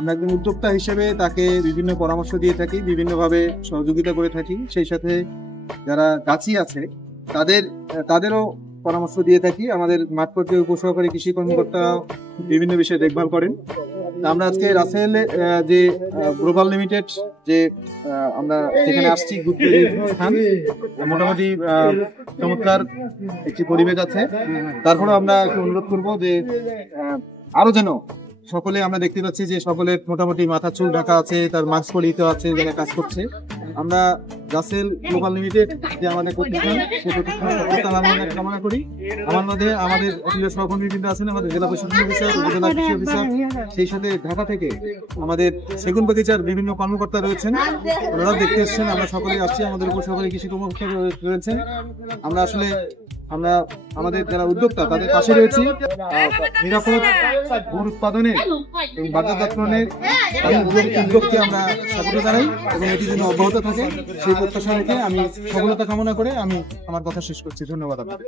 আমরা একজন উদ্যোক্তা হিসেবে তাকে বিভিন্ন পরামর্শ দিয়ে থাকি, বিভিন্নভাবে সহযোগিতা করে থাকি। সেই সাথে যারা গাছি আছে তাদেরও পরামর্শ দিয়ে থাকি। আমাদের মাঠ পর্যায়ে উপসহকারী কৃষি কর্মকর্তা বিভিন্ন বিষয়ে দেখভাল করেন। আমরা আজকে রাসেল যে গ্লোবাল লিমিটেড যে আমরা যেখানে আসছি ঘুরতে, স্থান মোটামুটি চমৎকার একটি পরিবেশ আছে। তারপরে আমরা একটু অনুরোধ করবো যে আরো যেন সকলে, আমরা দেখতে পাচ্ছি যে সকলের মোটামুটি মাথা চুল ঢাকা আছে, তার মাস্ক পরিহিত আছে যারা কাজ করছে। আমরা রাসেল গ্লোবাল লিমিটেড যে আমাদের প্রতিষ্ঠান, সেই প্রতিষ্ঠানের সফলতা কামনা করি। আমার মধ্যে আমাদের সহকর্মীবৃন্দ আছেন, আমাদের জেলা প্রশাসন অফিসার, উপজেলা কৃষি অফিসার, সেই সাথে ঢাকা থেকে আমাদের সেগুন বাগিচার বিভিন্ন কর্মকর্তা রয়েছেন, ওনারা দেখতে এসছেন। আমরা সকলে আসছি, আমাদের উপসহকারী কৃষি কর্মকর্তা রয়েছেন। আমরা আসলে আমাদের যারা উদ্যোক্তা তাদের পাশে রয়েছি। নিরাপদ গুড় উৎপাদনে এবং বাজারজাতকরণের উদ্যোগকে আমরা স্বাগত জানাই এবং এটি যেন অব্যাহত থাকে সেই প্রত্যাশা রেখে আমি সফলতা কামনা করে আমি আমার কথা শেষ করছি। ধন্যবাদ আপনাদের।